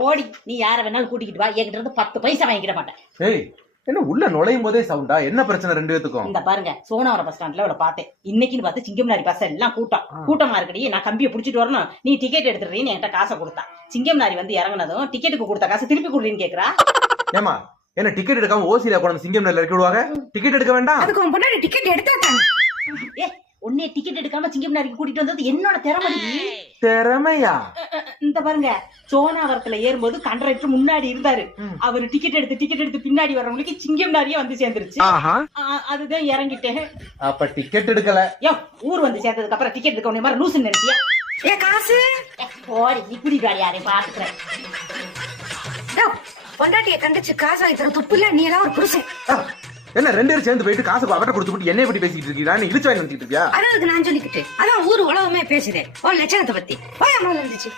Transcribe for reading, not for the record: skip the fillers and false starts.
போடி, நீ யார வேணாலும் கூட்டிக்கிட்டு வா, என்கிட்ட இருந்து 10 பைசா வாங்கிக்கிட மாட்டேன். ஏய், என்ன உள்ள நுழையும் போதே சவுண்டா? என்ன பிரச்சனை ரெண்டு பேத்துக்கும்? இந்த பாருங்க, சோனாவரம் பஸ் ஸ்டாண்ட்ல அவளை பார்த்தேன். இன்னைக்குன்னு பார்த்து சிங்கம்னாரி பஸ் எல்லாம் கூட்டமா இருக்கடி. நான் கம்பியை புடிச்சிட்டு வரணும், நீ டிக்கெட் எடுத்துறீன்னு என்கிட்ட காசை கொடுத்தா. சிங்கம்னாரி வந்து இறங்குனதும் டிக்கெட்டுக்கு கொடுத்த காசை திருப்பி கொடுறீன்னு கேக்குறா. ஏமா, என்ன டிக்கெட் எடுக்காம ஓசியில கொண்டு சிங்கம் நேரில் இறக்கி விடுவாங்க? டிக்கெட் எடுக்க வேண்டாம். அதுக்கு உன் பொண்ணாடி டிக்கெட் எடுத்தாங்க. ஏ, உன்னைய டிக்கெட் எடுக்காம சிங்கம்னாரிக்கு கூட்டிட்டு வந்தது என்னோட திறமை. திறமையா? இந்த பாருங்க, சோனாவரத்துல ஏறும்போது கண்டக்டர் முன்னாடி இருந்தாரு. அவரு டிக்கெட் எடுத்து பின்னாடி வர்றவங்களுக்கு சிங்கம்னாரியே வந்து சேர்ந்துருச்சு. அதுதான் இறங்கிட்டேன். அப்ப டிக்கெட் எடுக்கல. யோ, ஊர் வந்து சேர்ந்ததுக்கு அப்புறம் டிக்கெட் எடுக்க உடனே மாதிரி லூசு நினைச்சியா? ஏ காசு போடி, இப்படி காடி யாரையும் பாத்துக்கிறேன். பொண்டாட்டிய கண்டிச்சு காசு வாங்கி தர துப்பு இல்ல. நீ எல்லாம் ஒரு புருஷன். என்ன ரெண்டு பேரும் சேர்ந்து போயிட்டு காசு அவட்ட கொடுத்து போட்டு என்னைய பத்தி பேசிட்டு இருக்கீங்க? நீ இழுச்சு வாங்கி நினைச்சிட்டு இருக்கியா? அதுக்கு நான் சொல்லிக்கிட்டு அதான் ஊர் உலகமே பேசுறேன் உன் லட்சணத்தை பத்தி. போய் அம்மா இருந்துச்சு.